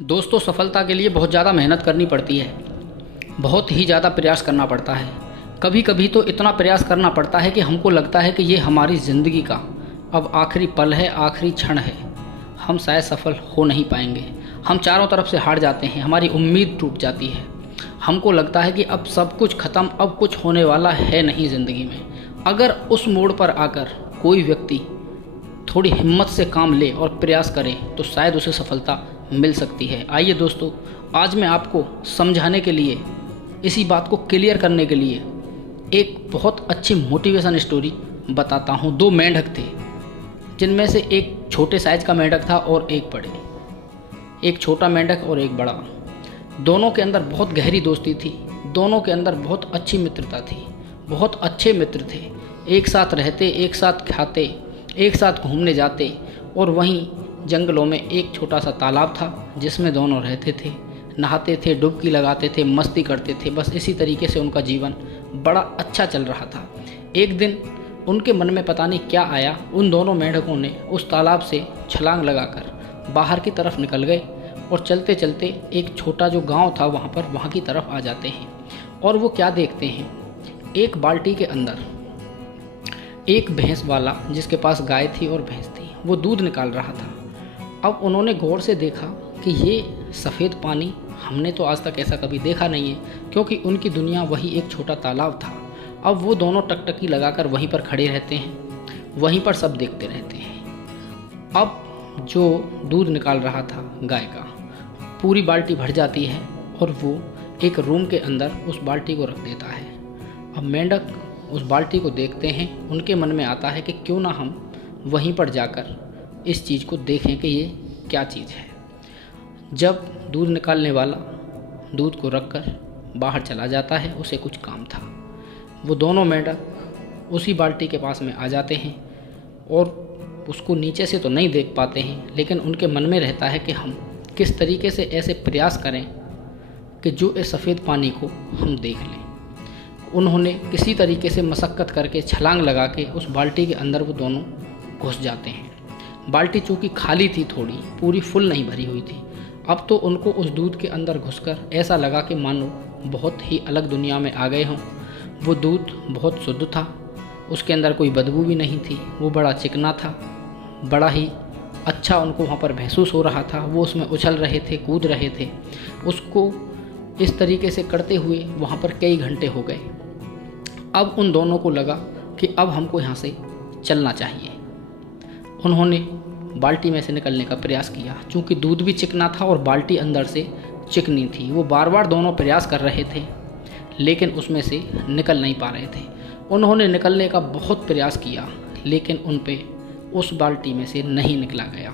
दोस्तों, सफलता के लिए बहुत ज़्यादा मेहनत करनी पड़ती है। बहुत ही ज़्यादा प्रयास करना पड़ता है। कभी कभी तो इतना प्रयास करना पड़ता है कि हमको लगता है कि ये हमारी ज़िंदगी का अब आखिरी पल है, आखिरी क्षण है। हम शायद सफल हो नहीं पाएंगे। हम चारों तरफ से हार जाते हैं, हमारी उम्मीद टूट जाती है। हमको लगता है कि अब सब कुछ ख़त्म, अब कुछ होने वाला है नहीं ज़िंदगी में। अगर उस मोड़ पर आकर कोई व्यक्ति थोड़ी हिम्मत से काम ले और प्रयास करे तो शायद उसे सफलता मिल सकती है। आइए दोस्तों, आज मैं आपको समझाने के लिए, इसी बात को क्लियर करने के लिए एक बहुत अच्छी मोटिवेशन स्टोरी बताता हूँ। दो मेंढक थे, जिनमें से एक छोटे साइज का मेंढक था और एक बड़े, एक छोटा मेंढक और एक बड़ा। दोनों के अंदर बहुत गहरी दोस्ती थी, दोनों के अंदर बहुत अच्छी मित्रता थी, बहुत अच्छे मित्र थे। एक साथ रहते, एक साथ खाते, एक साथ घूमने जाते। और वहीं जंगलों में एक छोटा सा तालाब था जिसमें दोनों रहते थे, नहाते थे, डुबकी लगाते थे, मस्ती करते थे। बस इसी तरीके से उनका जीवन बड़ा अच्छा चल रहा था। एक दिन उनके मन में पता नहीं क्या आया, उन दोनों मेंढकों ने उस तालाब से छलांग लगाकर बाहर की तरफ निकल गए और चलते चलते एक छोटा जो गांव था वहाँ की तरफ आ जाते हैं। और वो क्या देखते हैं, एक बाल्टी के अंदर एक भैंस वाला, जिसके पास गाय थी और भैंस थी, वो दूध निकाल रहा था। अब उन्होंने गौर से देखा कि ये सफ़ेद पानी हमने तो आज तक ऐसा कभी देखा नहीं है, क्योंकि उनकी दुनिया वही एक छोटा तालाब था। अब वो दोनों टकटकी लगाकर वहीं पर खड़े रहते हैं, वहीं पर सब देखते रहते हैं। अब जो दूध निकाल रहा था गाय का, पूरी बाल्टी भर जाती है और वो एक रूम के अंदर उस बाल्टी को रख देता है। अब मेंढक उस बाल्टी को देखते हैं, उनके मन में आता है कि क्यों ना हम वहीं पर जाकर इस चीज़ को देखें कि ये क्या चीज़ है। जब दूध निकालने वाला दूध को रखकर बाहर चला जाता है, उसे कुछ काम था। वो दोनों मेंढक उसी बाल्टी के पास में आ जाते हैं और उसको नीचे से तो नहीं देख पाते हैं, लेकिन उनके मन में रहता है कि हम किस तरीके से ऐसे प्रयास करें कि जो इस सफ़ेद पानी को हम देख लें। उन्होंने किसी तरीके से मशक्क़त करके छलांग लगा के उस बाल्टी के अंदर वो दोनों घुस जाते हैं। बाल्टी चूँकि खाली थी, थोड़ी पूरी फुल नहीं भरी हुई थी। अब तो उनको उस दूध के अंदर घुसकर ऐसा लगा कि मानो बहुत ही अलग दुनिया में आ गए हों। वो दूध बहुत शुद्ध था, उसके अंदर कोई बदबू भी नहीं थी, वो बड़ा चिकना था, बड़ा ही अच्छा उनको वहाँ पर महसूस हो रहा था। वो उसमें उछल रहे थे, कूद रहे थे। उसको इस तरीके से करते हुए वहाँ पर कई घंटे हो गए। अब उन दोनों को लगा कि अब हमको यहाँ से चलना चाहिए। उन्होंने बाल्टी में से निकलने का प्रयास किया। चूँकि दूध भी चिकना था और बाल्टी अंदर से चिकनी थी, वो बार बार दोनों प्रयास कर रहे थे, लेकिन उसमें से निकल नहीं पा रहे थे। उन्होंने निकलने का बहुत प्रयास किया, लेकिन उन पे उस बाल्टी में से नहीं निकला गया।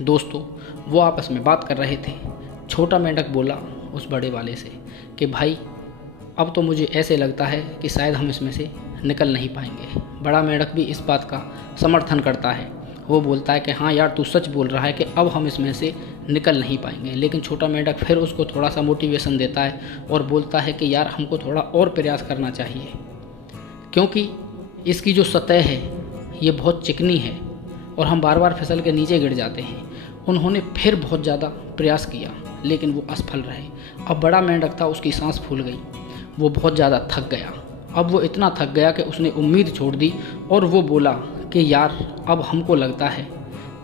दोस्तों, वो आपस में बात कर रहे थे। छोटा मेंढक बोला उस बड़े वाले से कि भाई, अब तो मुझे ऐसे लगता है कि शायद हम इसमें से निकल नहीं पाएंगे। बड़ा मेंढक भी इस बात का समर्थन करता है। वो बोलता है कि हाँ यार, तू सच बोल रहा है कि अब हम इसमें से निकल नहीं पाएंगे। लेकिन छोटा मेंढक फिर उसको थोड़ा सा मोटिवेशन देता है और बोलता है कि यार, हमको थोड़ा और प्रयास करना चाहिए, क्योंकि इसकी जो सतह है ये बहुत चिकनी है और हम बार बार फिसल के नीचे गिर जाते हैं। उन्होंने फिर बहुत ज़्यादा प्रयास किया, लेकिन वो असफल रहे। अब बड़ा मेंढक था, उसकी सांस फूल गई, वो बहुत ज़्यादा थक गया। अब वो इतना थक गया कि उसने उम्मीद छोड़ दी और वो बोला कि यार, अब हमको लगता है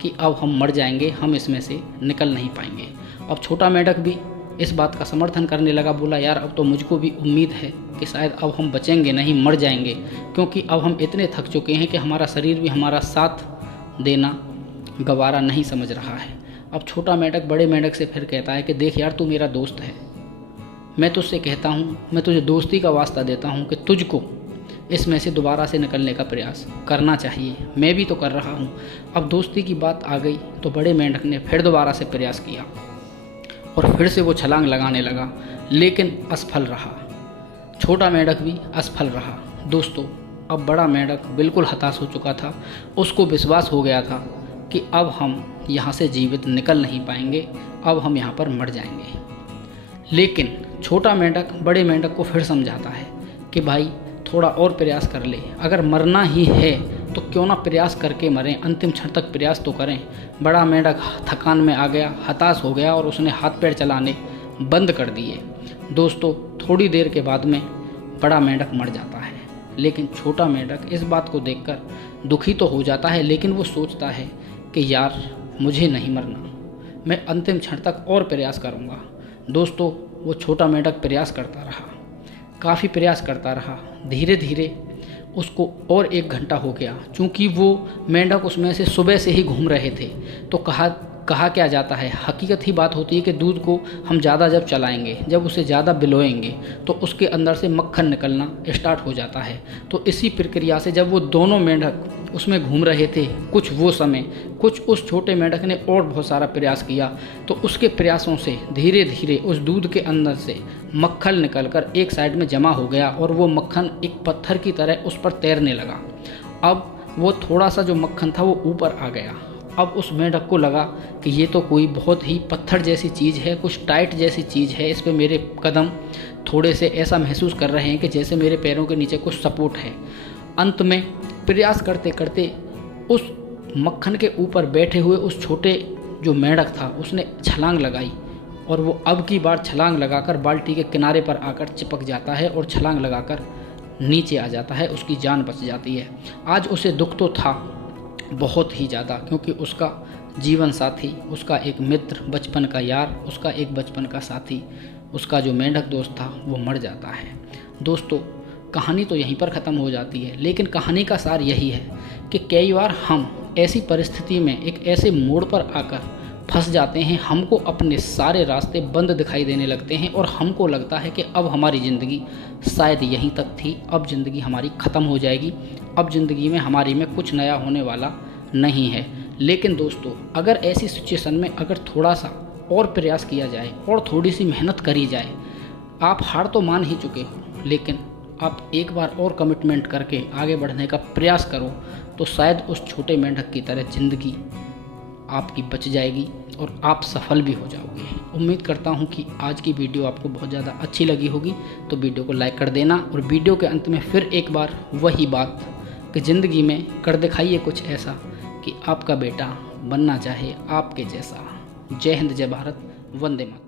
कि अब हम मर जाएंगे, हम इसमें से निकल नहीं पाएंगे। अब छोटा मेंढक भी इस बात का समर्थन करने लगा, बोला यार, अब तो मुझको भी उम्मीद है कि शायद अब हम बचेंगे नहीं, मर जाएंगे, क्योंकि अब हम इतने थक चुके हैं कि हमारा शरीर भी हमारा साथ देना गवारा नहीं समझ रहा है। अब छोटा मेंढक बड़े मेंढक से फिर कहता है कि देख यार, तू मेरा दोस्त है, मैं तुझसे कहता हूँ, मैं तुझे दोस्ती का वास्ता देता हूँ कि तुझको इसमें से दोबारा से निकलने का प्रयास करना चाहिए। मैं भी तो कर रहा हूँ। अब दोस्ती की बात आ गई तो बड़े मेंढक ने फिर दोबारा से प्रयास किया और फिर से वो छलांग लगाने लगा, लेकिन असफल रहा। छोटा मेंढक भी असफल रहा। दोस्तों, अब बड़ा मेंढक बिल्कुल हताश हो चुका था। उसको विश्वास हो गया था कि अब हम यहाँ से जीवित निकल नहीं पाएंगे, अब हम यहाँ पर मर जाएंगे। लेकिन छोटा मेंढक बड़े मेंढक को फिर समझाता है कि भाई, थोड़ा और प्रयास कर ले, अगर मरना ही है तो क्यों ना प्रयास करके मरें, अंतिम क्षण तक प्रयास तो करें। बड़ा मेंढक थकान में आ गया, हताश हो गया और उसने हाथ पैर चलाने बंद कर दिए। दोस्तों, थोड़ी देर के बाद में बड़ा मेंढक मर जाता है, लेकिन छोटा मेंढक इस बात को देखकर दुखी तो हो जाता है, लेकिन वो सोचता है कि यार मुझे नहीं मरना, मैं अंतिम क्षण तक और प्रयास करूँगा। दोस्तों, वो छोटा मेंढक प्रयास करता रहा, काफ़ी प्रयास करता रहा। धीरे धीरे उसको और 1 घंटा हो गया। चूँकि वो मेंढक उसमें से सुबह से ही घूम रहे थे, तो कहा क्या जाता है, हकीकत ही बात होती है कि दूध को हम ज़्यादा जब चलाएंगे, जब उसे ज़्यादा बिलोएंगे, तो उसके अंदर से मक्खन निकलना स्टार्ट हो जाता है। तो इसी प्रक्रिया से जब वो दोनों मेंढक उसमें घूम रहे थे, कुछ वो समय, कुछ उस छोटे मेंढक ने और बहुत सारा प्रयास किया, तो उसके प्रयासों से धीरे धीरे उस दूध के अंदर से मक्खन निकलकर एक साइड में जमा हो गया और वो मक्खन एक पत्थर की तरह उस पर तैरने लगा। अब वो थोड़ा सा जो मक्खन था वो ऊपर आ गया। अब उस मेंढक को लगा कि ये तो कोई बहुत ही पत्थर जैसी चीज़ है, कुछ टाइट जैसी चीज़ है, इस पे मेरे कदम थोड़े से ऐसा महसूस कर रहे हैं कि जैसे मेरे पैरों के नीचे कुछ सपोर्ट है। अंत में प्रयास करते करते उस मक्खन के ऊपर बैठे हुए उस छोटे जो मेंढक था उसने छलांग लगाई, और वो अब की बार छलांग लगाकर बाल्टी के किनारे पर आकर चिपक जाता है और छलांग लगाकर नीचे आ जाता है, उसकी जान बच जाती है। आज उसे दुख तो था बहुत ही ज़्यादा, क्योंकि उसका जीवन साथी, उसका एक मित्र, बचपन का यार, उसका एक बचपन का साथी, उसका जो मेंढक दोस्त था वो मर जाता है। दोस्तों, कहानी तो यहीं पर ख़त्म हो जाती है, लेकिन कहानी का सार यही है कि कई बार हम ऐसी परिस्थिति में एक ऐसे मोड़ पर आकर फंस जाते हैं, हमको अपने सारे रास्ते बंद दिखाई देने लगते हैं और हमको लगता है कि अब हमारी ज़िंदगी शायद यहीं तक थी, अब ज़िंदगी हमारी ख़त्म हो जाएगी, अब ज़िंदगी में हमारी में कुछ नया होने वाला नहीं है। लेकिन दोस्तों, अगर ऐसी सिचुएशन में अगर थोड़ा सा और प्रयास किया जाए और थोड़ी सी मेहनत करी जाए, आप हार तो मान ही चुके हो, लेकिन आप एक बार और कमिटमेंट करके आगे बढ़ने का प्रयास करो, तो शायद उस छोटे मेंढक की तरह ज़िंदगी आपकी बच जाएगी और आप सफल भी हो जाओगे। उम्मीद करता हूँ कि आज की वीडियो आपको बहुत ज़्यादा अच्छी लगी होगी, तो वीडियो को लाइक कर देना। और वीडियो के अंत में फिर एक बार वही बात कि ज़िंदगी में कर दिखाइए कुछ ऐसा कि आपका बेटा बनना चाहे आपके जैसा। जय हिंद, जय भारत, वंदे मातरम।